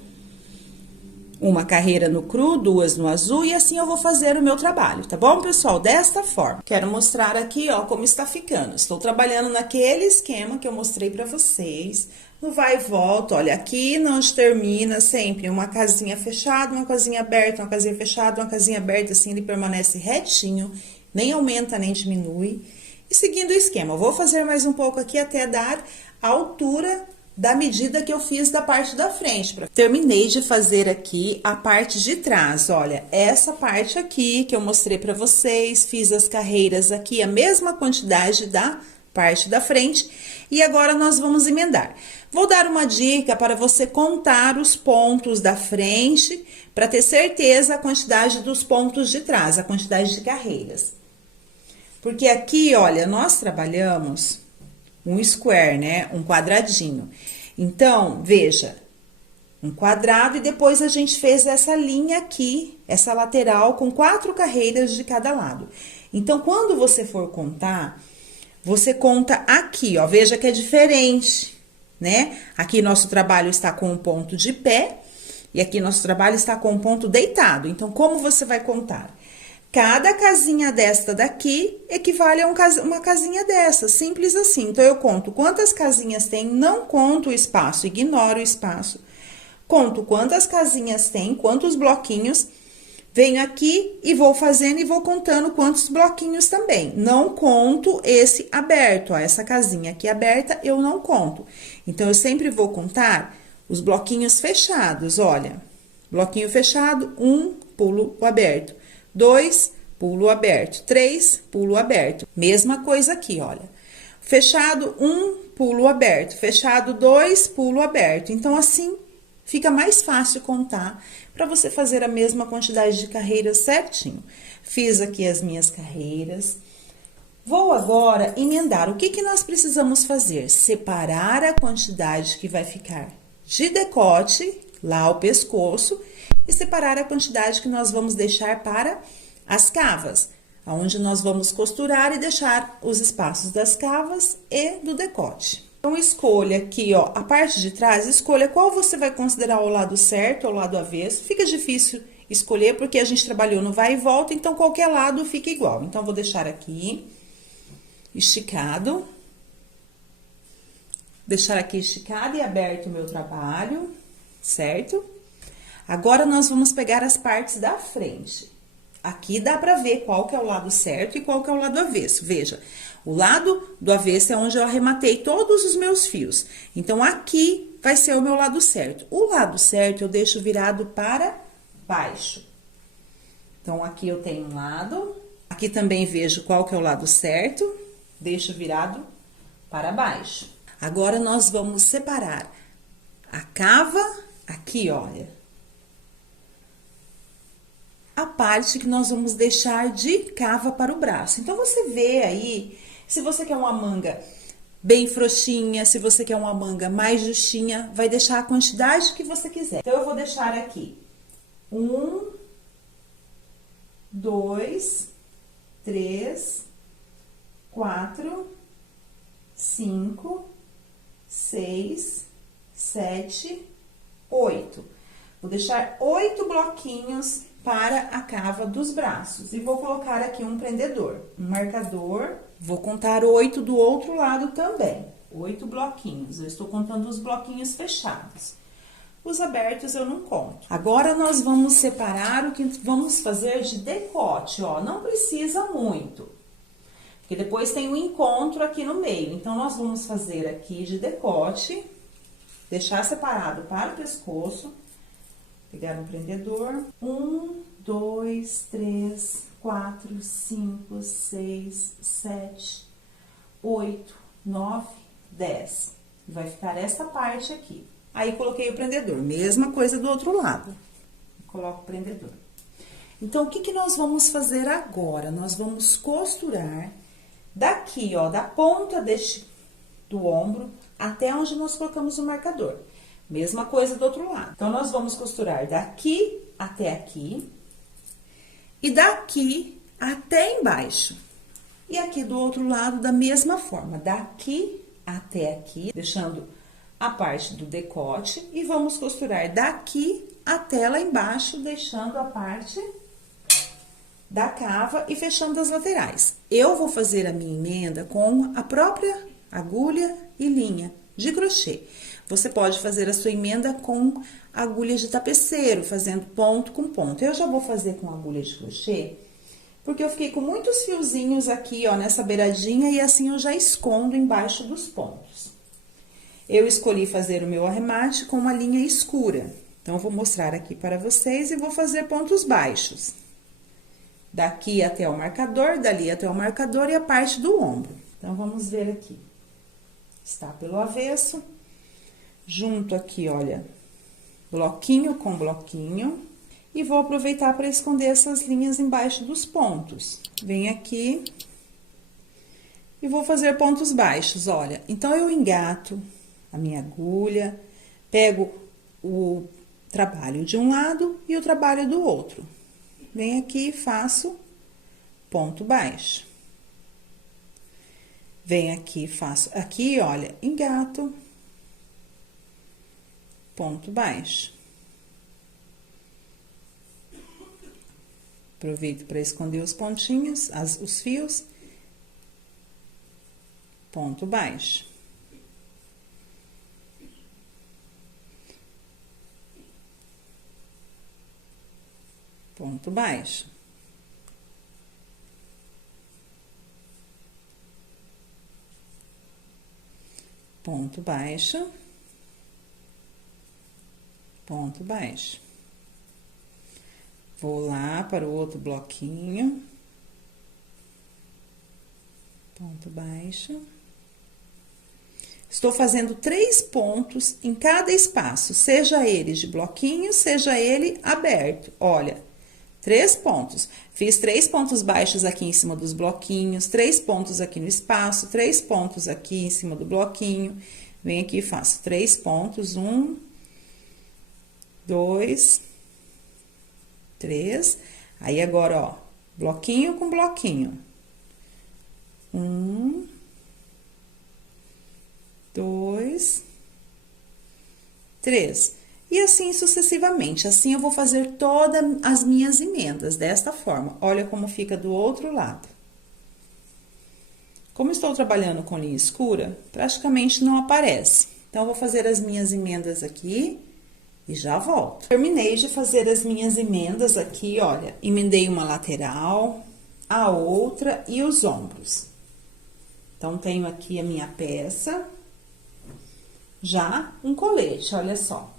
Uma carreira no cru, 2 no azul, e assim eu vou fazer o meu trabalho, tá bom, pessoal? Desta forma. Quero mostrar aqui, ó, como está ficando. Estou trabalhando naquele esquema que eu mostrei pra vocês. No vai e volta, olha, aqui onde termina sempre uma casinha fechada, uma casinha aberta, uma casinha fechada, uma casinha aberta, assim ele permanece retinho. Nem aumenta, nem diminui. E seguindo o esquema, eu vou fazer mais um pouco aqui até dar a altura da medida que eu fiz da parte da frente. Terminei de fazer aqui a parte de trás, olha, essa parte aqui que eu mostrei pra vocês, fiz as carreiras aqui, a mesma quantidade da parte da frente, e agora nós vamos emendar. Vou dar uma dica para você contar os pontos da frente, para ter certeza a quantidade dos pontos de trás, a quantidade de carreiras. Porque aqui, olha, nós trabalhamos um square, né? Um quadradinho. Então, veja, um quadrado e depois a gente fez essa linha aqui, essa lateral com 4 carreiras de cada lado. Então, quando você for contar, você conta aqui, ó, veja que é diferente, né? Aqui nosso trabalho está com um ponto de pé e aqui nosso trabalho está com um ponto deitado. Então, como você vai contar? Cada casinha desta daqui equivale a uma casinha dessa, simples assim. Então, eu conto quantas casinhas tem, não conto o espaço, ignoro o espaço. Conto quantas casinhas tem, quantos bloquinhos, venho aqui e vou fazendo e vou contando quantos bloquinhos também. Não conto esse aberto, ó, essa casinha aqui aberta eu não conto. Então, eu sempre vou contar os bloquinhos fechados, olha. Bloquinho fechado, 1, pulo o aberto. 2, pulo aberto. 3, pulo aberto. Mesma coisa aqui, olha. Fechado 1, pulo aberto. Fechado 2, pulo aberto. Então, assim, fica mais fácil contar para você fazer a mesma quantidade de carreiras certinho. Fiz aqui as minhas carreiras. Vou agora emendar. O que que nós precisamos fazer? Separar a quantidade que vai ficar de decote, lá o pescoço, e separar a quantidade que nós vamos deixar para as cavas, onde nós vamos costurar e deixar os espaços das cavas e do decote. Então, escolha aqui, ó, a parte de trás, escolha qual você vai considerar o lado certo ou o lado avesso. Fica difícil escolher porque a gente trabalhou no vai e volta, então qualquer lado fica igual. Então, vou deixar aqui esticado. Deixar aqui esticado e aberto o meu trabalho, certo? Agora, nós vamos pegar as partes da frente. Aqui dá pra ver qual que é o lado certo e qual que é o lado avesso. Veja, o lado do avesso é onde eu arrematei todos os meus fios. Então, aqui vai ser o meu lado certo. O lado certo eu deixo virado para baixo. Então, aqui eu tenho um lado, Aqui também vejo qual que é o lado certo, deixo virado para baixo. Agora, nós vamos separar a cava aqui, olha. A parte que nós vamos deixar de cava para o braço. Então, você vê aí, se você quer uma manga bem frouxinha, se você quer uma manga mais justinha, vai deixar a quantidade que você quiser. Então, eu vou deixar aqui 1, 2, 3, 4, 5, 6, 7, 8. Vou deixar 8 bloquinhos para a cava dos braços. E vou colocar aqui um prendedor, um marcador. Vou contar 8 do outro lado também. 8 bloquinhos. Eu estou contando os bloquinhos fechados. Os abertos eu não conto. Agora, nós vamos separar o que vamos fazer de decote, ó. Não precisa muito, porque depois tem um encontro aqui no meio. Então, nós vamos fazer aqui de decote, deixar separado para o pescoço, pegar um prendedor. 1, 2, 3, 4, 5, 6, 7, 8, 9, 10. Vai ficar essa parte aqui. Aí, coloquei o prendedor. Mesma coisa do outro lado. Coloco o prendedor. Então, o que que nós vamos fazer agora? Nós vamos costurar daqui, ó, da ponta do ombro até onde nós colocamos o marcador. Mesma coisa do outro lado. Então, nós vamos costurar daqui até aqui e daqui até embaixo. E aqui do outro lado, da mesma forma, daqui até aqui, deixando a parte do decote, e vamos costurar daqui até lá embaixo, deixando a parte da cava e fechando as laterais. Eu vou fazer a minha emenda com a própria agulha e linha de crochê. Você pode fazer a sua emenda com agulha de tapeceiro, fazendo ponto com ponto. Eu já vou fazer com agulha de crochê, porque eu fiquei com muitos fiozinhos aqui, ó, nessa beiradinha, e assim eu já escondo embaixo dos pontos. Eu escolhi fazer o meu arremate com uma linha escura. Então, eu vou mostrar aqui para vocês e vou fazer pontos baixos. Daqui até o marcador, dali até o marcador e a parte do ombro. Então, vamos ver aqui. Está pelo avesso. Junto aqui, olha, bloquinho com bloquinho. E vou aproveitar para esconder essas linhas embaixo dos pontos. Venho aqui e vou fazer pontos baixos, olha. Então, eu engato a minha agulha, pego o trabalho de um lado e o trabalho do outro. Venho aqui e faço ponto baixo. Venho aqui e faço, aqui, olha, engato, ponto baixo. Aproveito para esconder os pontinhos, os fios, ponto baixo. Ponto baixo. Ponto baixo. Ponto baixo. Vou lá para o outro bloquinho. Ponto baixo. Estou fazendo 3 pontos em cada espaço, seja ele de bloquinho, seja ele aberto. Olha, 3 pontos. Fiz 3 pontos baixos aqui em cima dos bloquinhos, 3 pontos aqui no espaço, 3 pontos aqui em cima do bloquinho. Venho aqui e faço 3 pontos, 1, 2, 3. Aí, agora, ó, bloquinho com bloquinho. 1, 2, 3. E assim sucessivamente. Assim eu vou fazer todas as minhas emendas desta forma. Olha como fica do outro lado. Como estou trabalhando com linha escura, praticamente não aparece. Então, eu vou fazer as minhas emendas aqui e já volto. Terminei de fazer as minhas emendas aqui, olha. Emendei uma lateral, a outra e os ombros. Então, tenho aqui a minha peça, já um colete, olha só.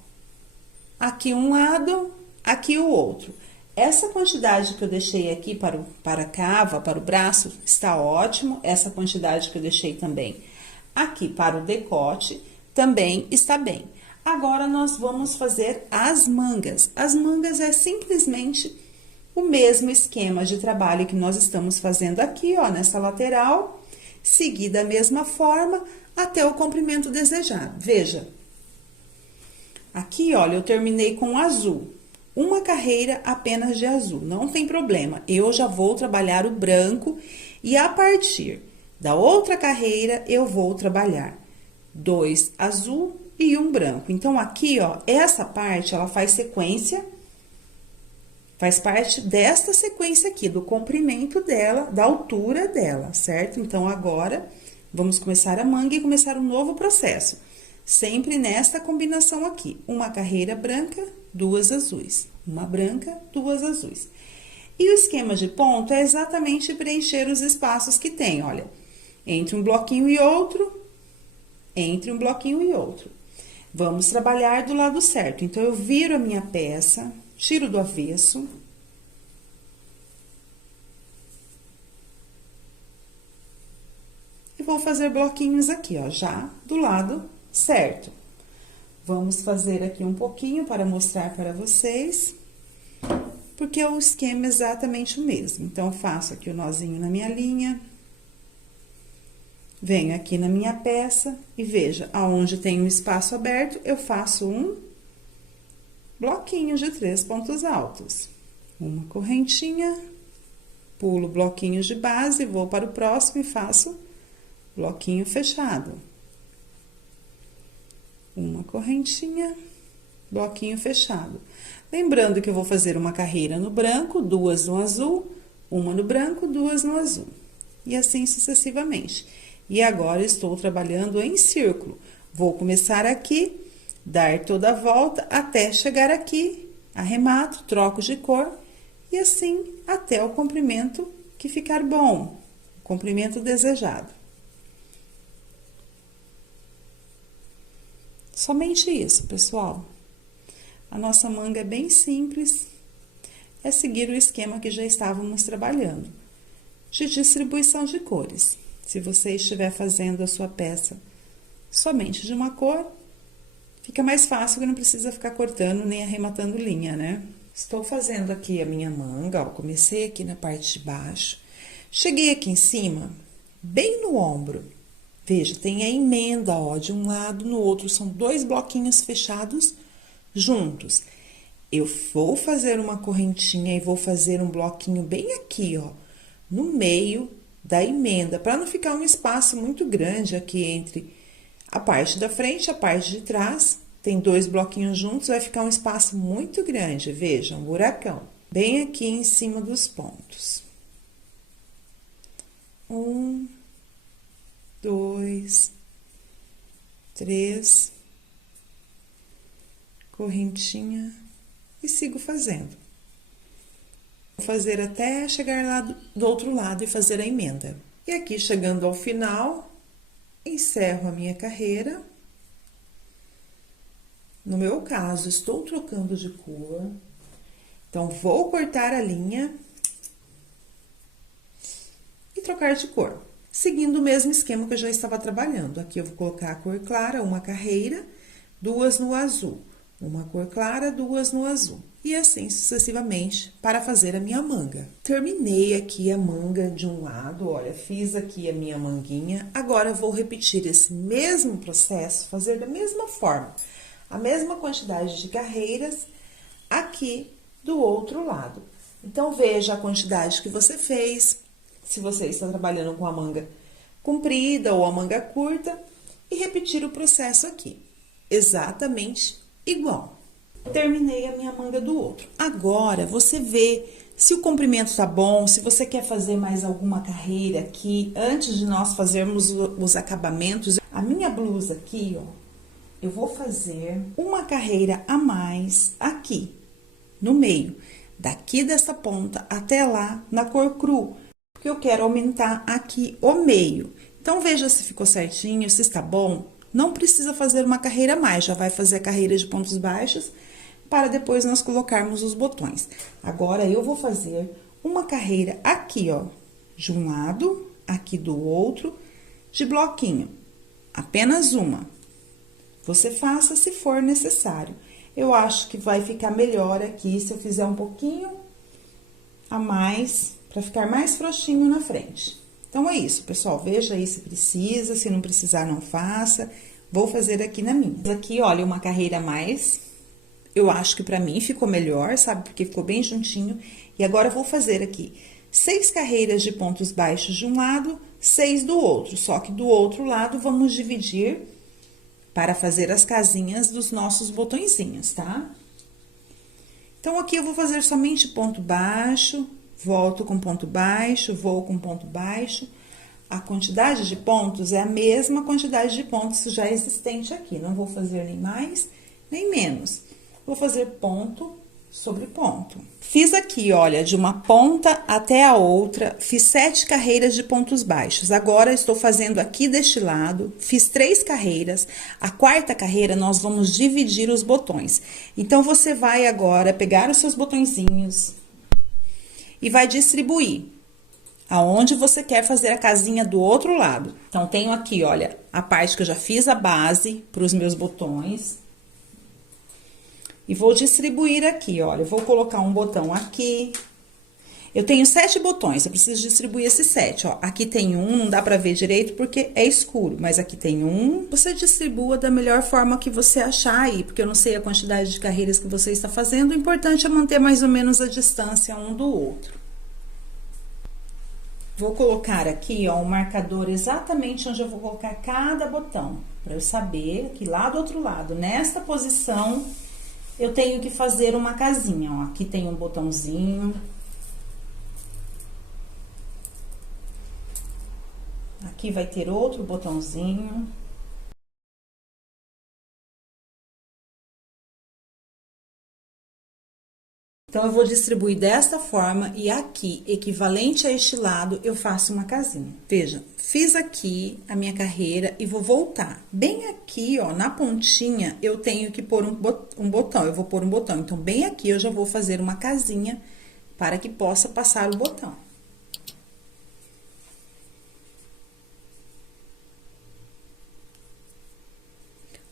Aqui um lado, aqui o outro. Essa quantidade que eu deixei aqui para a cava, para o braço, está ótimo. Essa quantidade que eu deixei também aqui para o decote, também está bem. Agora, nós vamos fazer as mangas. As mangas é simplesmente o mesmo esquema de trabalho que nós estamos fazendo aqui, ó, nessa lateral. Seguir da mesma forma até o comprimento desejado. Veja. Aqui, olha, eu terminei com azul. Uma carreira apenas de azul, não tem problema. Eu já vou trabalhar o branco e a partir da outra carreira eu vou trabalhar 2 azul e 1 branco. Então, aqui, ó, essa parte, ela faz sequência, faz parte desta sequência aqui, do comprimento dela, da altura dela, certo? Então, agora, vamos começar a manga e começar um novo processo. Sempre nesta combinação aqui, uma carreira branca, 2 azuis. Uma branca, 2 azuis. E o esquema de ponto é exatamente preencher os espaços que tem, olha. Entre um bloquinho e outro, entre um bloquinho e outro. Vamos trabalhar do lado certo. Então, eu viro a minha peça, tiro do avesso. E vou fazer bloquinhos aqui, ó, já do lado certo. Vamos fazer aqui um pouquinho para mostrar para vocês, porque o esquema é exatamente o mesmo. Então, eu faço aqui o nozinho na minha linha, venho aqui na minha peça e veja, aonde tem um espaço aberto, eu faço um bloquinho de 3 pontos altos. Uma correntinha, pulo bloquinhos de base, vou para o próximo e faço bloquinho fechado. Uma correntinha, bloquinho fechado. Lembrando que eu vou fazer uma carreira no branco, 2 no azul, uma no branco, 2 no azul. E assim sucessivamente. E agora, estou trabalhando em círculo. Vou começar aqui, dar toda a volta até chegar aqui, arremato, troco de cor, e assim até o comprimento que ficar bom, o comprimento desejado. Somente isso, pessoal. A nossa manga é bem simples, é seguir o esquema que já estávamos trabalhando, de distribuição de cores. Se você estiver fazendo a sua peça somente de uma cor, fica mais fácil que não precisa ficar cortando nem arrematando linha, né? Estou fazendo aqui a minha manga, ó, comecei aqui na parte de baixo, cheguei aqui em cima, bem no ombro. Veja, tem a emenda, ó, de um lado, no outro, são 2 bloquinhos fechados juntos. Eu vou fazer uma correntinha e vou fazer um bloquinho bem aqui, ó, no meio da emenda, para não ficar um espaço muito grande aqui entre a parte da frente e a parte de trás. Tem 2 bloquinhos juntos, vai ficar um espaço muito grande, veja, um buracão, bem aqui em cima dos pontos. 1, 2, 3, correntinha e sigo fazendo. Vou fazer até chegar lá do outro lado e fazer a emenda. E aqui, chegando ao final, encerro a minha carreira. No meu caso, estou trocando de cor, então, vou cortar a linha e trocar de cor. Seguindo o mesmo esquema que eu já estava trabalhando. Aqui eu vou colocar a cor clara, uma carreira, 2 no azul. Uma cor clara, 2 no azul. E assim sucessivamente para fazer a minha manga. Terminei aqui a manga de um lado, olha, fiz aqui a minha manguinha. Agora, eu vou repetir esse mesmo processo, fazer da mesma forma. A mesma quantidade de carreiras aqui do outro lado. Então, veja a quantidade que você fez. Se você está trabalhando com a manga comprida ou a manga curta, e repetir o processo aqui, exatamente igual. Terminei a minha manga do outro. Agora, você vê se o comprimento tá bom, se você quer fazer mais alguma carreira aqui, antes de nós fazermos os acabamentos. A minha blusa aqui, ó, eu vou fazer uma carreira a mais aqui, no meio, daqui dessa ponta até lá, na cor cru. Porque eu quero aumentar aqui o meio. Então, veja se ficou certinho, se está bom. Não precisa fazer uma carreira a mais, já vai fazer a carreira de pontos baixos para depois nós colocarmos os botões. Agora, eu vou fazer uma carreira aqui, ó, de um lado, aqui do outro, de bloquinho. Apenas uma. Você faça se for necessário. Eu acho que vai ficar melhor aqui se eu fizer um pouquinho a mais, para ficar mais frouxinho na frente. Então, é isso, pessoal. Veja aí se precisa, se não precisar, não faça. Vou fazer aqui na minha. Aqui, olha, uma carreira a mais. Eu acho que pra mim ficou melhor, sabe? Porque ficou bem juntinho. E agora, eu vou fazer aqui 6 carreiras de pontos baixos de um lado, 6 do outro. Só que do outro lado, vamos dividir para fazer as casinhas dos nossos botõezinhos, tá? Então, aqui eu vou fazer somente ponto baixo, volto com ponto baixo, vou com ponto baixo. A quantidade de pontos é a mesma quantidade de pontos já existente aqui. Não vou fazer nem mais, nem menos. Vou fazer ponto sobre ponto. Fiz aqui, olha, de uma ponta até a outra, fiz 7 carreiras de pontos baixos. Agora, estou fazendo aqui deste lado, fiz 3 carreiras. A quarta carreira, nós vamos dividir os botões. Então, você vai agora pegar os seus botõezinhos e vai distribuir aonde você quer fazer a casinha do outro lado. Então, tenho aqui, olha, a parte que eu já fiz a base para os meus botões. E vou distribuir aqui, olha, eu vou colocar um botão aqui. Eu tenho 7 botões, eu preciso distribuir esses 7, ó. Aqui tem um, não dá pra ver direito porque é escuro, mas aqui tem um. Você distribua da melhor forma que você achar aí, porque eu não sei a quantidade de carreiras que você está fazendo, o importante é manter mais ou menos a distância um do outro. Vou colocar aqui, ó, um marcador exatamente onde eu vou colocar cada botão, para eu saber que lá do outro lado, nesta posição, eu tenho que fazer uma casinha, ó. Aqui tem um botãozinho. Aqui vai ter outro botãozinho. Então, eu vou distribuir desta forma e aqui, equivalente a este lado, eu faço uma casinha. Veja, fiz aqui a minha carreira e vou voltar. Bem aqui, ó, na pontinha, eu tenho que pôr um botão, eu vou pôr um botão. Então, bem aqui, eu já vou fazer uma casinha para que possa passar o botão.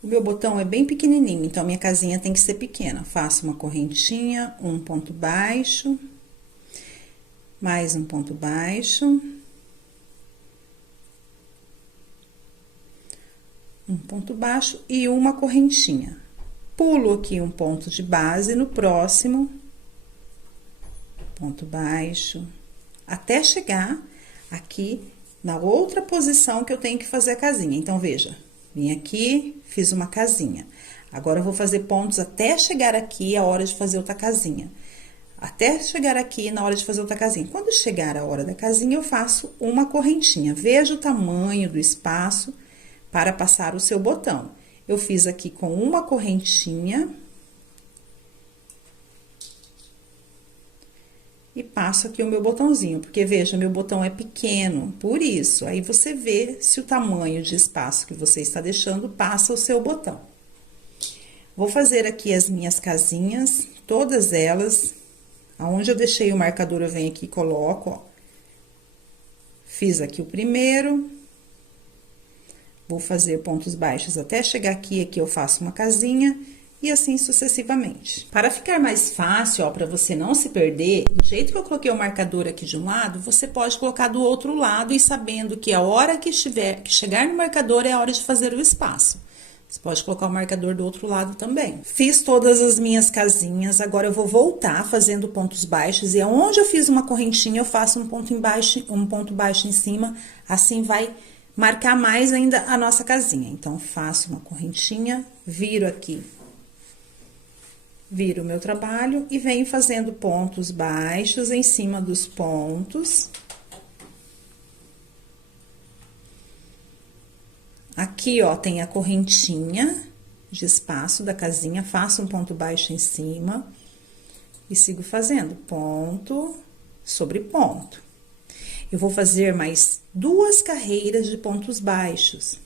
O meu botão é bem pequenininho, então, a minha casinha tem que ser pequena. Faço uma correntinha, um ponto baixo, mais um ponto baixo, um ponto baixo e uma correntinha. Pulo aqui um ponto de base no próximo, ponto baixo, até chegar aqui na outra posição que eu tenho que fazer a casinha. Então, veja. Vim aqui, fiz uma casinha. Agora, eu vou fazer pontos até chegar aqui a hora de fazer outra casinha. Até chegar aqui na hora de fazer outra casinha. Quando chegar a hora da casinha, eu faço uma correntinha. Veja o tamanho do espaço para passar o seu botão. Eu fiz aqui com uma correntinha. E passo aqui o meu botãozinho, porque, veja, meu botão é pequeno, por isso. Aí, você vê se o tamanho de espaço que você está deixando passa o seu botão. Vou fazer aqui as minhas casinhas, todas elas. Aonde eu deixei o marcador, eu venho aqui e coloco, ó. Fiz aqui o primeiro. Vou fazer pontos baixos até chegar aqui, aqui eu faço uma casinha. E assim sucessivamente. Para ficar mais fácil, ó, para você não se perder, do jeito que eu coloquei o marcador aqui de um lado, você pode colocar do outro lado e sabendo que a hora que chegar no marcador é a hora de fazer o espaço. Você pode colocar o marcador do outro lado também. Fiz todas as minhas casinhas, agora eu vou voltar fazendo pontos baixos e aonde eu fiz uma correntinha, eu faço um ponto baixo em cima, assim vai marcar mais ainda a nossa casinha. Então, faço uma correntinha, viro aqui. Viro o meu trabalho e venho fazendo pontos baixos em cima dos pontos. Aqui, ó, tem a correntinha de espaço da casinha, faço um ponto baixo em cima e sigo fazendo ponto sobre ponto. Eu vou fazer mais 2 carreiras de pontos baixos.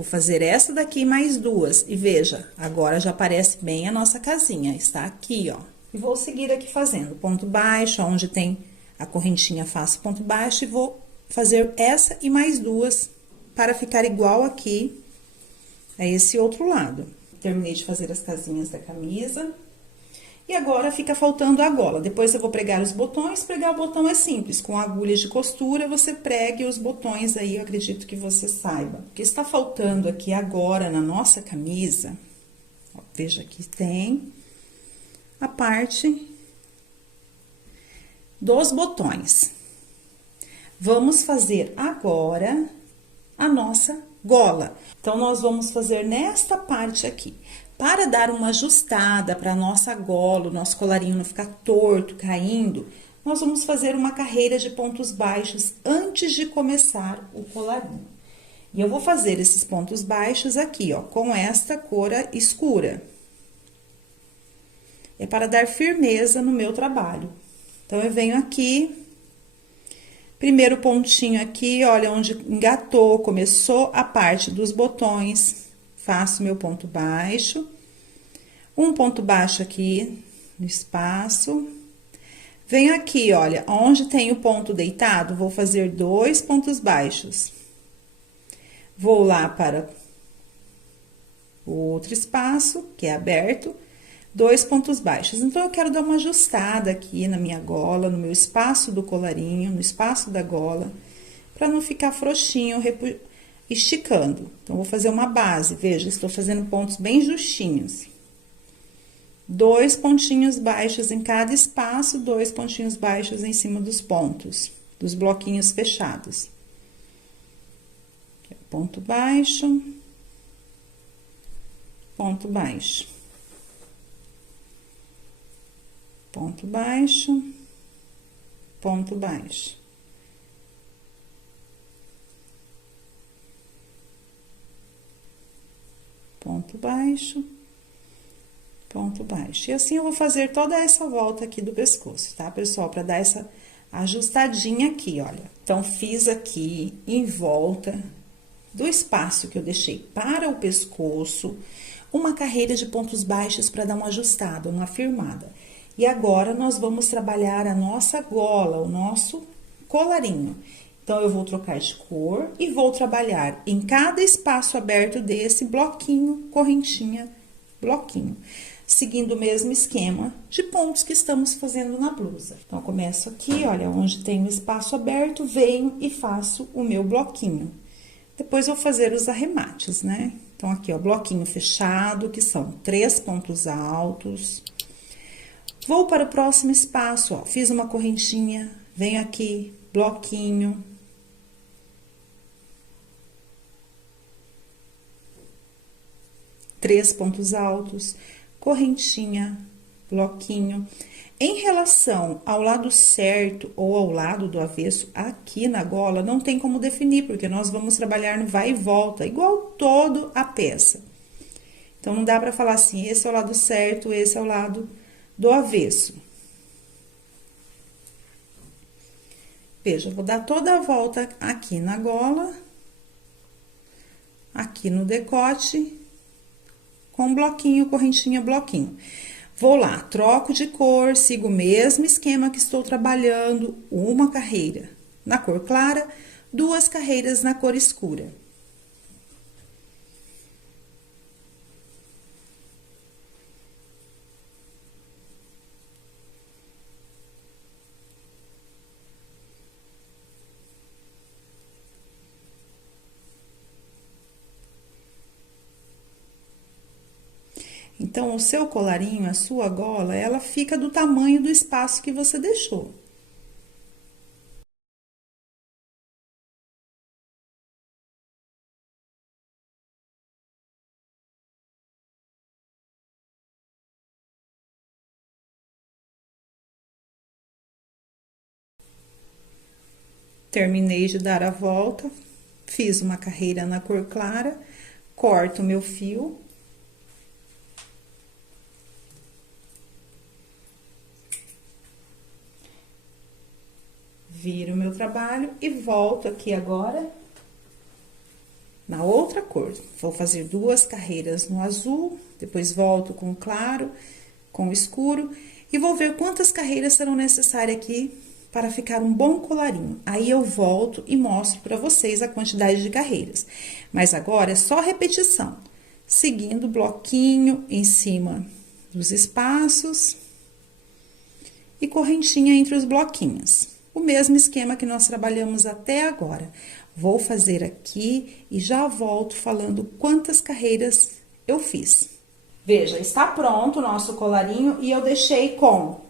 Vou fazer essa daqui mais duas. E veja, agora já aparece bem a nossa casinha. Está aqui, ó. E vou seguir aqui fazendo ponto baixo, onde tem a correntinha, faço ponto baixo. E vou fazer essa e mais duas, para ficar igual aqui a esse outro lado. Terminei de fazer as casinhas da camisa. E agora, fica faltando a gola. Depois eu vou pregar os botões. Pregar o botão é simples. Com agulhas de costura, você pregue os botões aí, eu acredito que você saiba. O que está faltando aqui agora na nossa camisa, ó, veja que tem a parte dos botões. Vamos fazer agora a nossa gola. Então, nós vamos fazer nesta parte aqui. Para dar uma ajustada para a nossa gola, o nosso colarinho não ficar torto, caindo, nós vamos fazer uma carreira de pontos baixos antes de começar o colarinho. E eu vou fazer esses pontos baixos aqui, ó, com esta cor escura. É para dar firmeza no meu trabalho. Então, eu venho aqui, primeiro pontinho aqui, olha, onde engatou, começou a parte dos botões. Faço meu ponto baixo, um ponto baixo aqui no espaço. Venho aqui, olha, onde tem o ponto deitado, vou fazer 2 pontos baixos. Vou lá para o outro espaço, que é aberto, 2 pontos baixos. Então, eu quero dar uma ajustada aqui na minha gola, no meu espaço do colarinho, no espaço da gola, para não ficar frouxinho, esticando. Então, vou fazer uma base, veja, estou fazendo pontos bem justinhos. 2 pontinhos baixos em cada espaço, 2 pontinhos baixos em cima dos pontos, dos bloquinhos fechados. Ponto baixo, ponto baixo. Ponto baixo, ponto baixo. Ponto baixo, ponto baixo. E assim eu vou fazer toda essa volta aqui do pescoço, tá, pessoal? Pra dar essa ajustadinha aqui, olha. Então, fiz aqui em volta do espaço que eu deixei para o pescoço, uma carreira de pontos baixos para dar uma ajustada, uma firmada. E agora, nós vamos trabalhar a nossa gola, o nosso colarinho. Então, eu vou trocar de cor e vou trabalhar em cada espaço aberto desse bloquinho, correntinha, bloquinho. Seguindo o mesmo esquema de pontos que estamos fazendo na blusa. Então, eu começo aqui, olha, onde tem o espaço aberto, venho e faço o meu bloquinho. Depois, eu vou fazer os arremates, né? Então, aqui, ó, bloquinho fechado, que são 3 pontos altos. Vou para o próximo espaço, ó, fiz uma correntinha, venho aqui, bloquinho. 3 pontos altos, correntinha, bloquinho. Em relação ao lado certo ou ao lado do avesso, aqui na gola, não tem como definir, porque nós vamos trabalhar no vai e volta, igual toda a peça. Então, não dá pra falar assim, esse é o lado certo, esse é o lado do avesso. Veja, eu vou dar toda a volta aqui na gola, aqui no decote, com bloquinho, correntinha, bloquinho. Vou lá, troco de cor, sigo o mesmo esquema que estou trabalhando, uma carreira na cor clara, 2 carreiras na cor escura. Então, o seu colarinho, a sua gola, ela fica do tamanho do espaço que você deixou. Terminei de dar a volta, fiz uma carreira na cor clara, corto o meu fio. Viro o meu trabalho e volto aqui agora na outra cor. Vou fazer 2 carreiras no azul, depois volto com o claro, com o escuro, e vou ver quantas carreiras serão necessárias aqui para ficar um bom colarinho. Aí eu volto e mostro para vocês a quantidade de carreiras. Mas agora é só repetição, seguindo o bloquinho em cima dos espaços e correntinha entre os bloquinhos. O mesmo esquema que nós trabalhamos até agora. Vou fazer aqui e já volto falando quantas carreiras eu fiz. Veja, está pronto o nosso colarinho e eu deixei com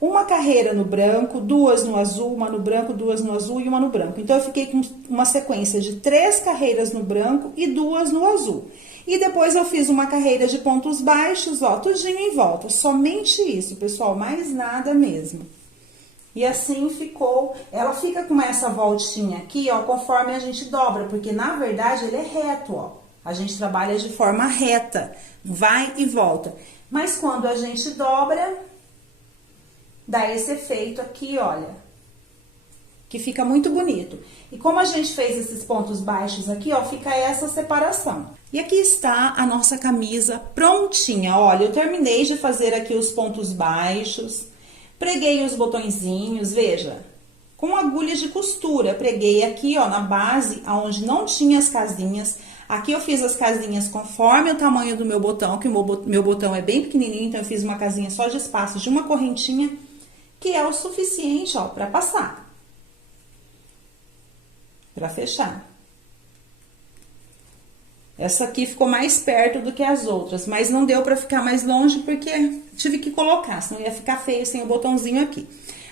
uma carreira no branco, 2 no azul, uma no branco, 2 no azul e uma no branco. Então, eu fiquei com uma sequência de 3 carreiras no branco e 2 no azul. E depois eu fiz uma carreira de pontos baixos, ó, tudinho em volta. Somente isso, pessoal, mais nada mesmo. E assim ficou, ela fica com essa voltinha aqui, ó, conforme a gente dobra, porque na verdade ele é reto, ó. A gente trabalha de forma reta, vai e volta. Mas quando a gente dobra, dá esse efeito aqui, olha, que fica muito bonito. E como a gente fez esses pontos baixos aqui, ó, fica essa separação. E aqui está a nossa camisa prontinha, olha, eu terminei de fazer aqui os pontos baixos, preguei os botõezinhos, veja, com agulhas de costura, preguei aqui, ó, na base, aonde não tinha as casinhas. Aqui eu fiz as casinhas conforme o tamanho do meu botão, que o meu botão é bem pequenininho, então eu fiz uma casinha só de espaço de uma correntinha, que é o suficiente, ó, para passar. Para fechar. Essa aqui ficou mais perto do que as outras, mas não deu para ficar mais longe porque tive que colocar, senão ia ficar feio sem o botãozinho aqui.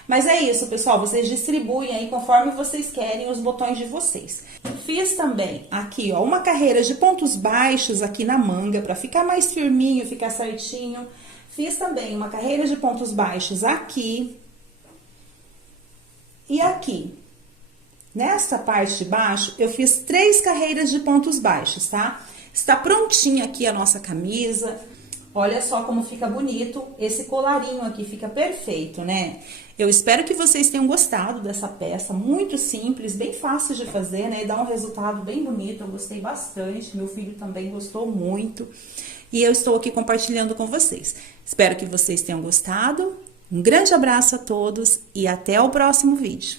Mas é isso, pessoal, vocês distribuem aí conforme vocês querem os botões de vocês. Fiz também aqui, ó, uma carreira de pontos baixos aqui na manga, para ficar mais firminho, ficar certinho. Fiz também uma carreira de pontos baixos aqui e aqui. Nesta parte de baixo, eu fiz 3 carreiras de pontos baixos, tá? Está prontinha aqui a nossa camisa. Olha só como fica bonito. Esse colarinho aqui fica perfeito, né? Eu espero que vocês tenham gostado dessa peça. Muito simples, bem fácil de fazer, né? E dá um resultado bem bonito. Eu gostei bastante. Meu filho também gostou muito. E eu estou aqui compartilhando com vocês. Espero que vocês tenham gostado. Um grande abraço a todos e até o próximo vídeo.